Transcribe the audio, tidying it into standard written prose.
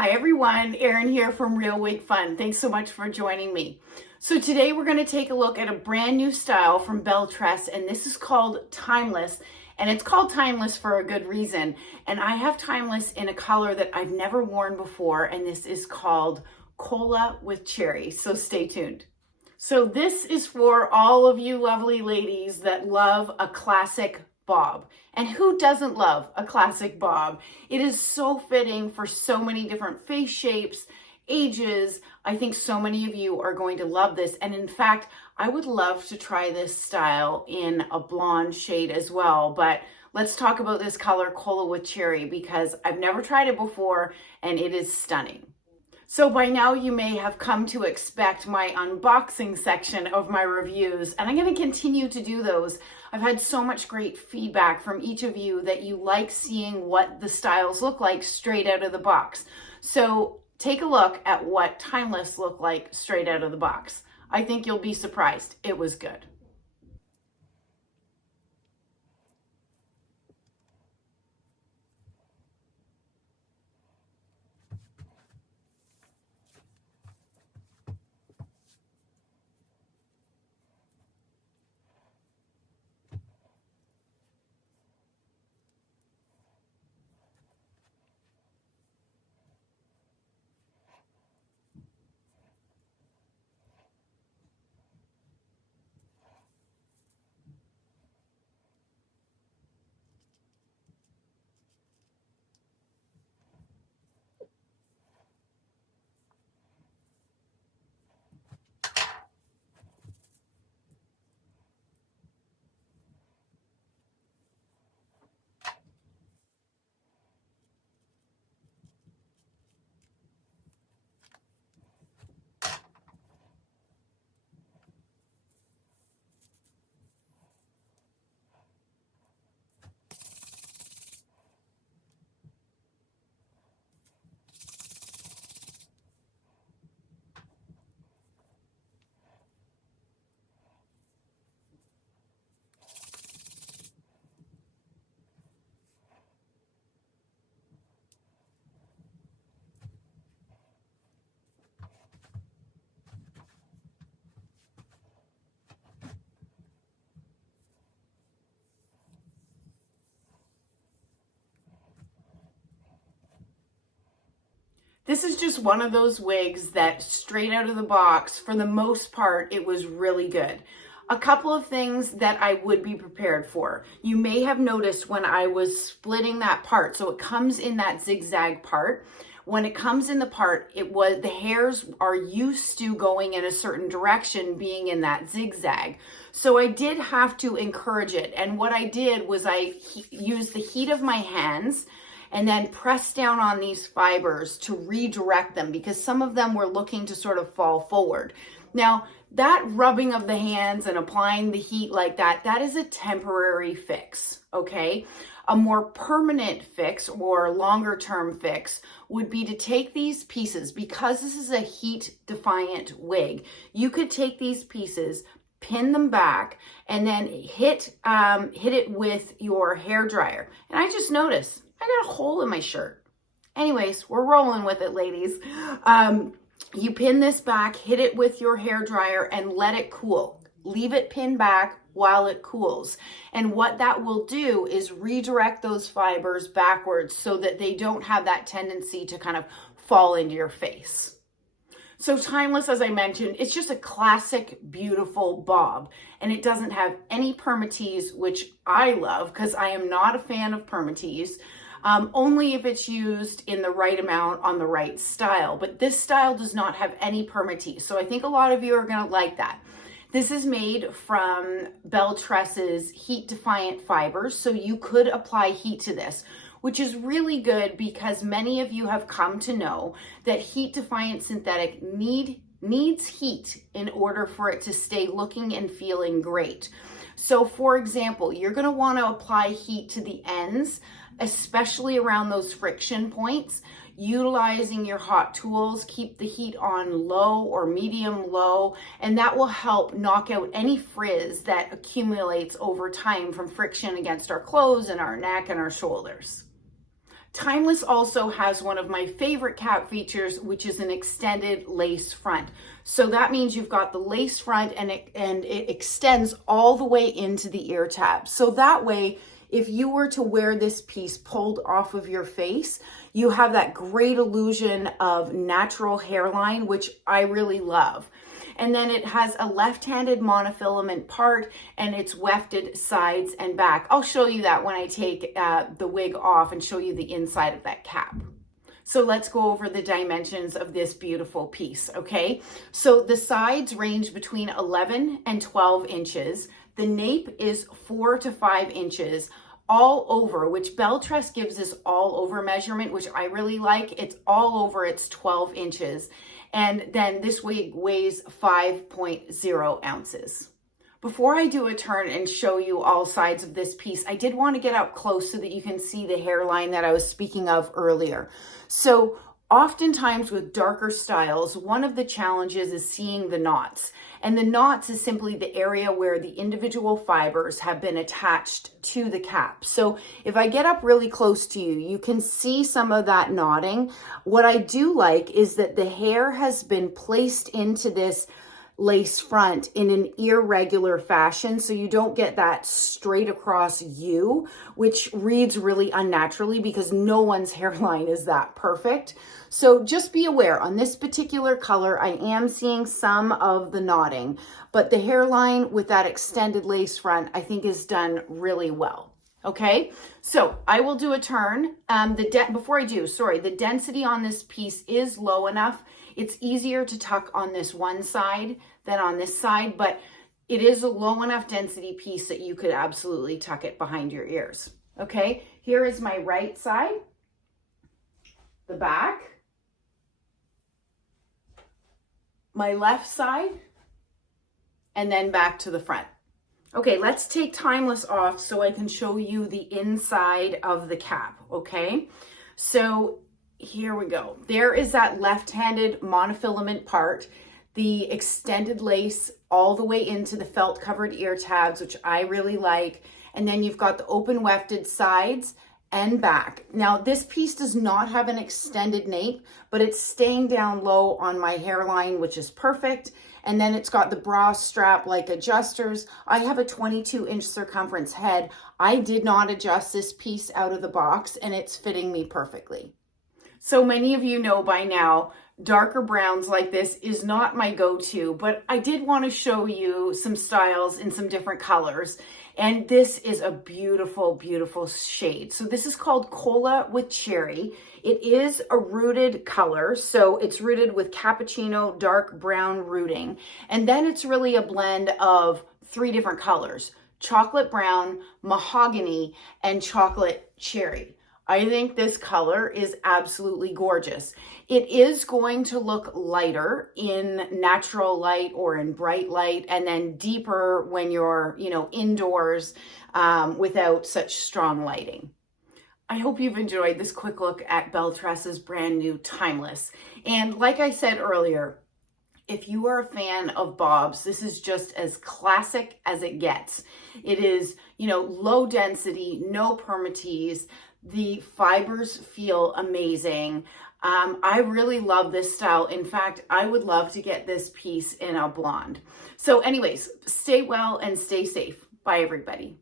Hi everyone, Erin here from Real Wig Fun. Thanks so much for joining me. So today we're going to take a look at a brand new style from BelleTress, and this is called Timeless. And it's called Timeless for a good reason. And I have Timeless in a color that I've never worn before, and this is called Cola with Cherry. So stay tuned. So this is for all of you lovely ladies that love a classic bob. And who doesn't love a classic bob? It is so fitting for so many different face shapes, ages. I think so many of you are going to love this. And in fact, I would love to try this style in a blonde shade as well. But let's talk about this color, Cola with Cherry, because I've never tried it before and it is stunning. So by now you may have come to expect my unboxing section of my reviews, and I'm going to continue to do those. I've had so much great feedback from each of you that you like seeing what the styles look like straight out of the box. So take a look at what Timeless looked like straight out of the box. I think you'll be surprised. It was good. This is just one of those wigs that straight out of the box, for the most part, it was really good. A couple of things that I would be prepared for. You may have noticed when I was splitting that part, so it comes in that zigzag part. When it comes in the part, the hairs are used to going in a certain direction, being in that zigzag. So I did have to encourage it. And what I did was I used the heat of my hands and then press down on these fibers to redirect them, because some of them were looking to sort of fall forward. Now, that rubbing of the hands and applying the heat like that, that is a temporary fix, okay? A more permanent fix or longer term fix would be to take these pieces, because this is a heat defiant wig. You could take these pieces, pin them back, and then hit it with your hair dryer. And I just noticed I got a hole in my shirt. Anyways, we're rolling with it, ladies. You pin this back, hit it with your hair dryer, and let it cool. Leave it pinned back while it cools. And what that will do is redirect those fibers backwards so that they don't have that tendency to kind of fall into your face. So Timeless, as I mentioned, it's just a classic, beautiful bob. And it doesn't have any permatease, which I love because I am not a fan of permatease. Only if it's used in the right amount on the right style. But this style does not have any permatease. So I think a lot of you are going to like that. This is made from BelleTress's heat defiant fibers. So you could apply heat to this, which is really good because many of you have come to know that heat defiant synthetic needs heat in order for it to stay looking and feeling great. So for example, you're going to want to apply heat to the ends, especially around those friction points, utilizing your hot tools. Keep the heat on low or medium low, and that will help knock out any frizz that accumulates over time from friction against our clothes and our neck and our shoulders. Timeless also has one of my favorite cap features, which is an extended lace front. So that means you've got the lace front and it extends all the way into the ear tabs. So that way, if you were to wear this piece pulled off of your face, you have that great illusion of natural hairline, which I really love. And then it has a left-handed monofilament part and it's wefted sides and back. I'll show you that when I take the wig off and show you the inside of that cap. So let's go over the dimensions of this beautiful piece, okay? So the sides range between 11 and 12 inches. The nape is 4 to 5 inches all over, which BelleTress gives us all over measurement, which I really like. It's all over, it's 12 inches. And then this wig weighs 5.0 ounces. Before I do a turn and show you all sides of this piece, I did want to get up close so that you can see the hairline that I was speaking of earlier. So oftentimes with darker styles, one of the challenges is seeing the knots. And the knots is simply the area where the individual fibers have been attached to the cap. So if I get up really close to you, you can see some of that knotting. What I do like is that the hair has been placed into this lace front in an irregular fashion, so you don't get that straight across U, which reads really unnaturally because no one's hairline is that perfect. So just be aware, on this particular color, I am seeing some of the knotting, but the hairline with that extended lace front, I think is done really well. Okay, so I will do a turn. Before I do, the density on this piece is low enough. It's easier to tuck on this one side than on this side, but it is a low enough density piece that you could absolutely tuck it behind your ears. Okay, here is my right side, the back, my left side, and then back to the front. Okay, let's take Timeless off so I can show you the inside of the cap, okay? So here we go. There is that left-handed monofilament part, the extended lace all the way into the felt covered ear tabs, which I really like. And then you've got the open wefted sides and back. Now this piece does not have an extended nape, but it's staying down low on my hairline, which is perfect. And then it's got the bra strap like adjusters. I have a 22-inch circumference head. I did not adjust this piece out of the box and it's fitting me perfectly. So many of you know by now, darker browns like this is not my go-to, but I did want to show you some styles in some different colors. And this is a beautiful, beautiful shade. So this is called Cola with Cherry. It is a rooted color, so it's rooted with cappuccino dark brown rooting. And then it's really a blend of 3 different colors: chocolate brown, mahogany, and chocolate cherry. I think this color is absolutely gorgeous. It is going to look lighter in natural light or in bright light, and then deeper when you're, indoors without such strong lighting. I hope you've enjoyed this quick look at BelleTress's brand new Timeless. And like I said earlier, if you are a fan of bobs, this is just as classic as it gets. It is, low density, no permatease. The fibers feel amazing. I really love this style. In fact, I would love to get this piece in a blonde. So anyways, stay well and stay safe. Bye, everybody.